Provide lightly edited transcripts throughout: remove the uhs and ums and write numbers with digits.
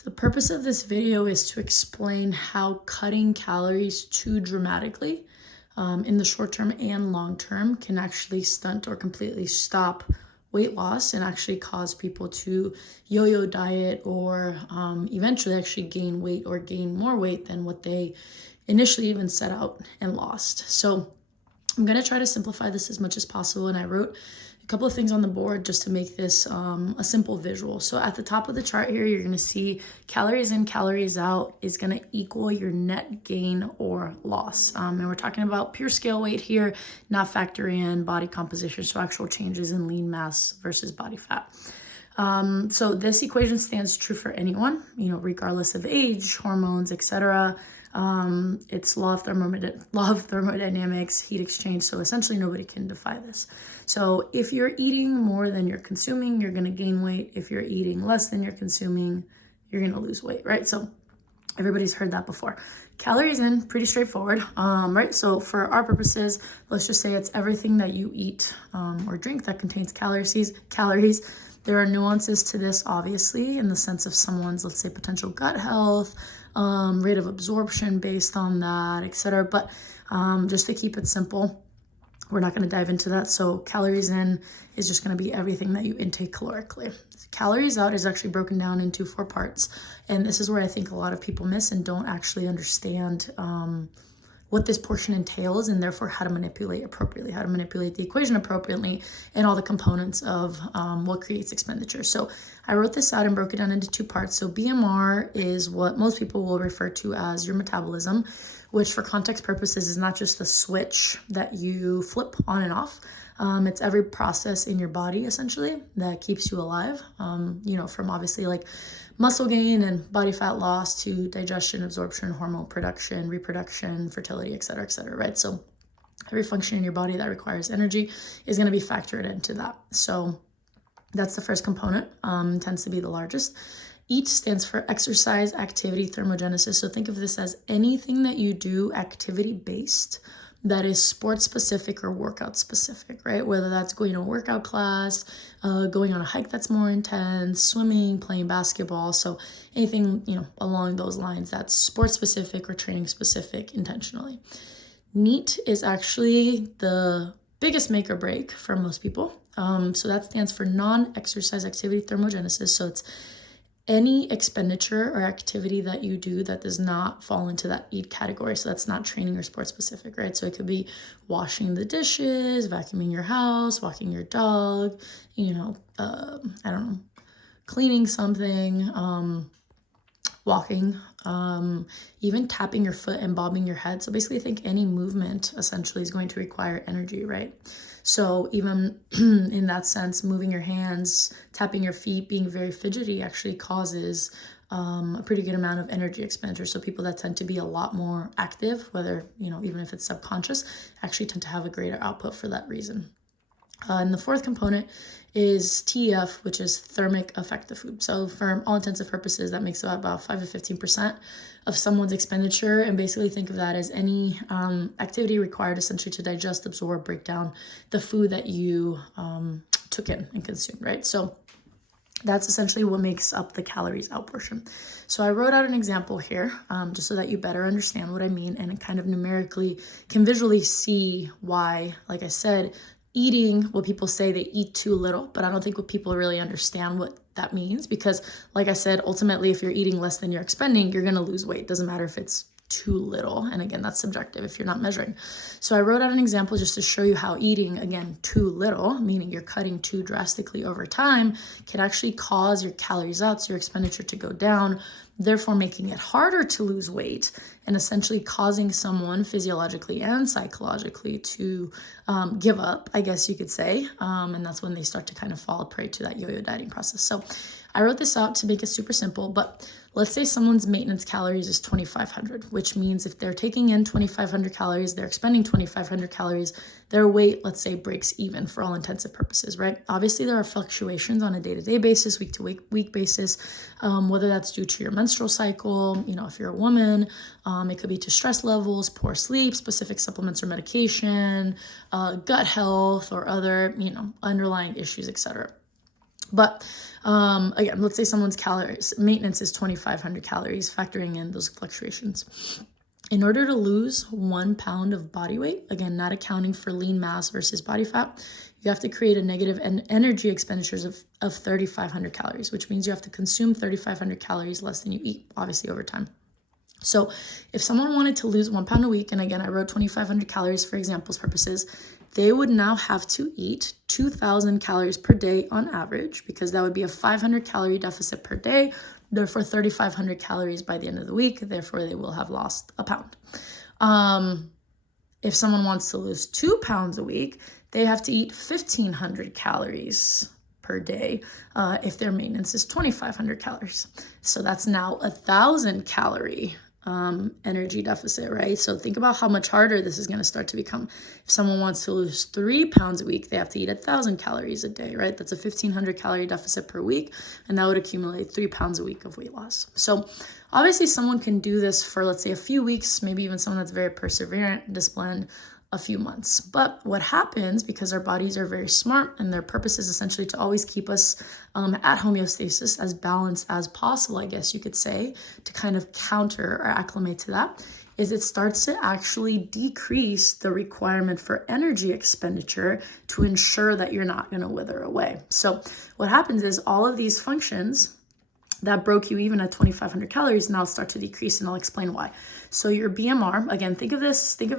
So the purpose of this video is to explain how cutting calories too dramatically in the short term and long term can actually stunt or completely stop weight loss and actually cause people to yo-yo diet or eventually actually gain weight or gain more weight than what they initially even set out and lost. So I'm going to try to simplify this as much as possible, and I wrote a couple of things on the board just to make this a simple visual. So at the top of the chart here, you're going to see calories in, calories out is going to equal your net gain or loss. And we're talking about pure scale weight here, not factoring in body composition, so actual changes in lean mass versus body fat. So this equation stands true for anyone, regardless of age, hormones, etc. It's law of thermodynamics, heat exchange. So essentially nobody can defy this. So if you're eating more than you're consuming, you're going to gain weight. If you're eating less than you're consuming, you're going to lose weight, right? So everybody's heard that before. Calories in, pretty straightforward, right? So for our purposes, let's just say it's everything that you eat or drink that contains calories. There are nuances to this, obviously, in the sense of someone's, let's say, potential gut health, rate of absorption based on that, etc. But just to keep it simple, we're not going to dive into that. So calories in is just going to be everything that you intake calorically. Calories out is actually broken down into 4 parts. And this is where I think a lot of people miss and don't actually understand what this portion entails, and therefore how to manipulate appropriately, how to manipulate the equation appropriately, and all the components of what creates expenditure. So I wrote this out and broke it down into 2 parts. So BMR is what most people will refer to as your metabolism, which for context purposes is not just the switch that you flip on and off. It's every process in your body essentially that keeps you alive, from obviously like muscle gain and body fat loss to digestion, absorption, hormone production, reproduction, fertility, et cetera, right? So every function in your body that requires energy is going to be factored into that. So that's the first component, tends to be the largest. EAT stands for exercise, activity, thermogenesis. So think of this as anything that you do activity-based that is sports specific or workout specific, right? Whether that's going to a workout class, going on a hike that's more intense, swimming, playing basketball. So anything, along those lines that's sports specific or training specific intentionally. NEAT is actually the biggest make or break for most people. So that stands for non-exercise activity thermogenesis. So it's any expenditure or activity that you do that does not fall into that EAT category. So that's not training or sports specific, right? So it could be washing the dishes, vacuuming your house, walking your dog, cleaning something, walking, even tapping your foot and bobbing your head. So basically I think any movement essentially is going to require energy, right? So even in that sense, moving your hands, tapping your feet, being very fidgety actually causes a pretty good amount of energy expenditure. So people that tend to be a lot more active, whether, even if it's subconscious, actually tend to have a greater output for that reason. And the 4th component is TEF, which is thermic effect of food. So for all intents and purposes, that makes about 5 to 15% of someone's expenditure. And basically think of that as any activity required essentially to digest, absorb, break down the food that you took in and consumed, right? So that's essentially what makes up the calories out portion. So I wrote out an example here just so that you better understand what I mean and kind of numerically can visually see why, like I said, eating, what people say they eat too little, but I don't think what people really understand what that means, because like I said, ultimately, if you're eating less than you're expending, you're going to lose weight. Doesn't matter if it's too little. And again, that's subjective if you're not measuring. So I wrote out an example just to show you how eating, again, too little, meaning you're cutting too drastically over time, can actually cause your calories out, so your expenditure to go down, therefore making it harder to lose weight and essentially causing someone physiologically and psychologically to give up, I guess you could say. And that's when they start to kind of fall prey to that yo-yo dieting process. So I wrote this out to make it super simple, but let's say someone's maintenance calories is 2,500, which means if they're taking in 2,500 calories, they're expending 2,500 calories, their weight, let's say, breaks even for all intensive purposes, right? Obviously, there are fluctuations on a day-to-day basis, week-to-week basis, whether that's due to your menstrual cycle, if you're a woman, it could be to stress levels, poor sleep, specific supplements or medication, gut health, or other, underlying issues, etc. But again, let's say someone's calories maintenance is 2,500 calories, factoring in those fluctuations. In order to lose 1 pound of body weight, again, not accounting for lean mass versus body fat, you have to create a negative energy expenditures of 3,500 calories, which means you have to consume 3,500 calories less than you eat, obviously over time. So if someone wanted to lose 1 pound a week, and again, I wrote 2,500 calories for examples purposes, they would now have to eat 2,000 calories per day on average, because that would be a 500 calorie deficit per day, therefore 3,500 calories by the end of the week, therefore they will have lost a pound. If someone wants to lose 2 pounds a week, they have to eat 1,500 calories per day if their maintenance is 2,500 calories. So that's now 1,000 calorie energy deficit, right? So think about how much harder this is going to start to become. If someone wants to lose 3 pounds a week, they have to eat 1,000 calories a day, right? That's a 1,500 calorie deficit per week, and that would accumulate 3 pounds a week of weight loss. So obviously someone can do this for, let's say, a few weeks, maybe even someone that's very perseverant, disciplined, a few months. But what happens, because our bodies are very smart and their purpose is essentially to always keep us at homeostasis, as balanced as possible, I guess you could say, to kind of counter or acclimate to that, is it starts to actually decrease the requirement for energy expenditure to ensure that you're not going to wither away. So what happens is all of these functions that broke you even at 2,500 calories now start to decrease, and I'll explain why. So your BMR, again, think of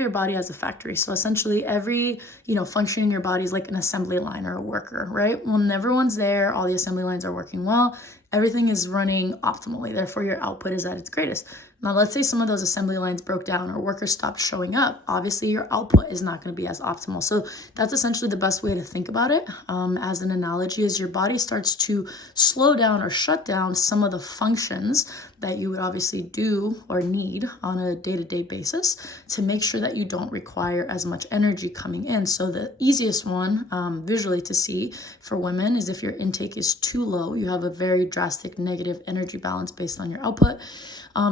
your body as a factory. So essentially every, function in your body is like an assembly line or a worker, right? When everyone's there, all the assembly lines are working well, everything is running optimally, therefore your output is at its greatest. Now, let's say some of those assembly lines broke down or workers stopped showing up. Obviously, your output is not going to be as optimal. So that's essentially the best way to think about it. As an analogy, is your body starts to slow down or shut down some of the functions that you would obviously do or need on a day-to-day basis to make sure that you don't require as much energy coming in. So the easiest one visually to see for women is if your intake is too low, you have a very drastic negative energy balance based on your output.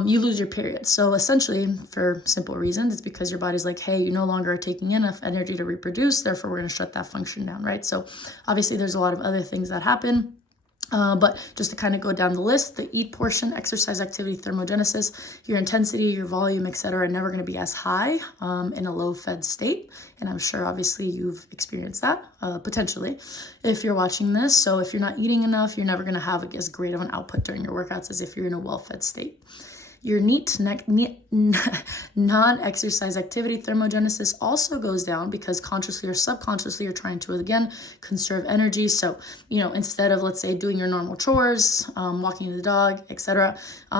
You lose your period. So essentially, for simple reasons, it's because your body's like, hey, you no longer are taking enough energy to reproduce, therefore we're going to shut that function down, right? So obviously there's a lot of other things that happen. But just to kind of go down the list, the eat portion, exercise, activity, thermogenesis, your intensity, your volume, etc., are never going to be as high in a low-fed state. And I'm sure, obviously, you've experienced that, potentially, if you're watching this. So if you're not eating enough, you're never going to have as great of an output during your workouts as if you're in a well-fed state. Your non-exercise activity thermogenesis also goes down because consciously or subconsciously you're trying to, again, conserve energy. So, instead of, let's say, doing your normal chores, walking the dog, etc.,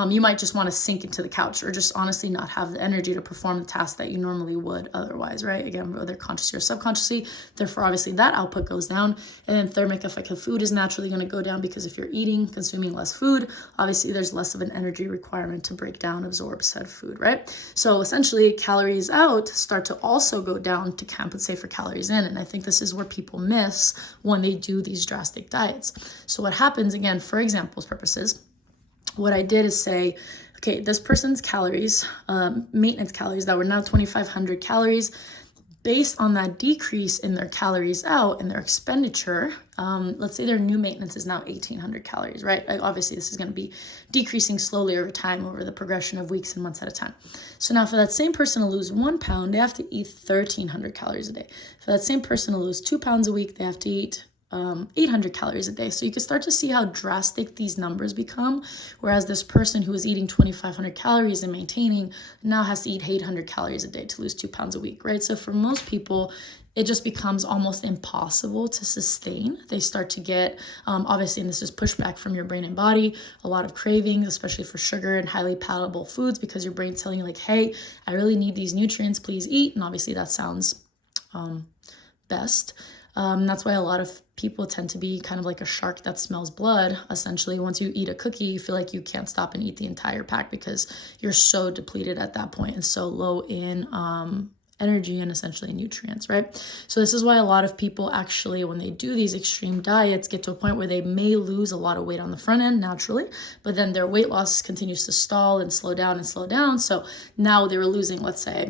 you might just want to sink into the couch or just honestly not have the energy to perform the task that you normally would otherwise, right? Again, whether consciously or subconsciously, therefore, obviously, that output goes down. And then thermic effect of food is naturally going to go down because if you're consuming less food, obviously, there's less of an energy requirement to break down, absorb said food, right? So essentially calories out start to also go down to compensate for calories in. And I think this is where people miss when they do these drastic diets. So what happens, again, for examples purposes, what I did is say, okay, this person's calories, maintenance calories that were now 2,500 calories, based on that decrease in their calories out and their expenditure, let's say their new maintenance is now 1,800 calories, right? Obviously, this is going to be decreasing slowly over time over the progression of weeks and months at a time. So now for that same person to lose 1 pound, they have to eat 1,300 calories a day. For that same person to lose 2 pounds a week, they have to eat 800 calories a day. So you can start to see how drastic these numbers become, whereas this person who is eating 2,500 calories and maintaining now has to eat 800 calories a day to lose 2 pounds a week, right? So for most people, it just becomes almost impossible to sustain. They start to get, obviously, and this is pushback from your brain and body, a lot of cravings, especially for sugar and highly palatable foods, because your brain's telling you like, hey, I really need these nutrients, please eat. And obviously that sounds best. That's why a lot of people tend to be kind of like a shark that smells blood. Essentially, once you eat a cookie, you feel like you can't stop and eat the entire pack because you're so depleted at that point and so low in energy and essentially nutrients, right? So this is why a lot of people actually, when they do these extreme diets, get to a point where they may lose a lot of weight on the front end naturally, but then their weight loss continues to stall and slow down and slow down. So now they were losing, let's say,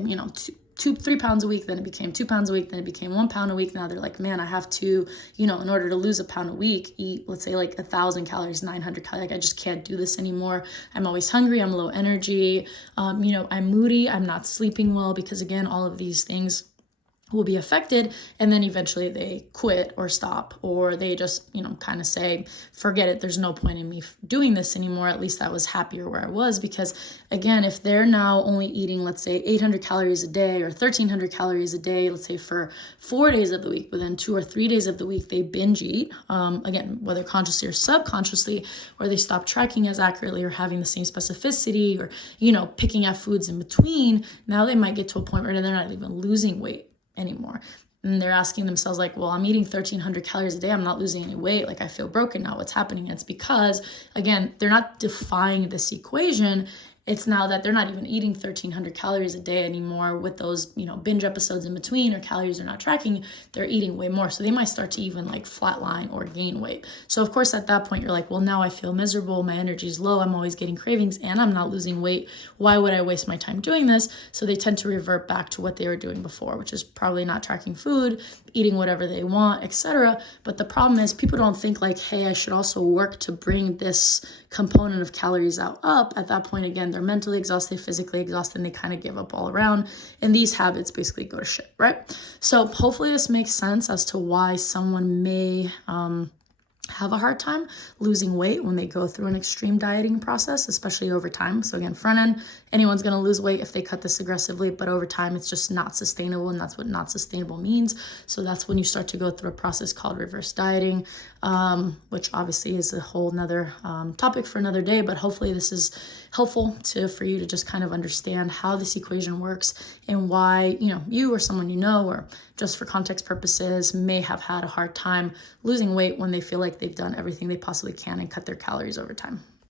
3 pounds a week, then it became 2 pounds a week, then it became 1 pound a week. Now they're like, man, I have to, in order to lose a pound a week, eat, let's say like 1,000 calories, 900 calories. Like, I just can't do this anymore. I'm always hungry. I'm low energy. I'm moody. I'm not sleeping well, because again, all of these things will be affected, and then eventually they quit or stop, or they just kind of say, forget it, there's no point in me doing this anymore. At least I was happier where I was, because again, if they're now only eating, let's say 800 calories a day or 1,300 calories a day, let's say for 4 days of the week, but then 2 or 3 days of the week they binge eat, again, whether consciously or subconsciously, or they stop tracking as accurately or having the same specificity, or picking at foods in between, now they might get to a point where they're not even losing weight anymore. And they're asking themselves like, well, I'm eating 1,300 calories a day. I'm not losing any weight. Like, I feel broken now. What's happening? And it's because, again, they're not defying this equation. It's now that they're not even eating 1,300 calories a day anymore with those, binge episodes in between, or calories they're not tracking. They're eating way more. So they might start to even like flatline or gain weight. So of course, at that point, you're like, well, now I feel miserable. My energy is low. I'm always getting cravings and I'm not losing weight. Why would I waste my time doing this? So they tend to revert back to what they were doing before, which is probably not tracking food, eating whatever they want, etc. But the problem is, people don't think like, hey, I should also work to bring this component of calories out up. At that point, again, they're mentally exhausted, physically exhausted, and they kind of give up all around. And these habits basically go to shit, right? So hopefully this makes sense as to why someone may have a hard time losing weight when they go through an extreme dieting process, especially over time. So again, front end, anyone's going to lose weight if they cut this aggressively, but over time it's just not sustainable, and that's what not sustainable means. So that's when you start to go through a process called reverse dieting, which obviously is a whole nother topic for another day, but hopefully this is helpful for you to just kind of understand how this equation works, and why you or someone or just for context purposes may have had a hard time losing weight when they feel like they've done everything they possibly can and cut their calories over time.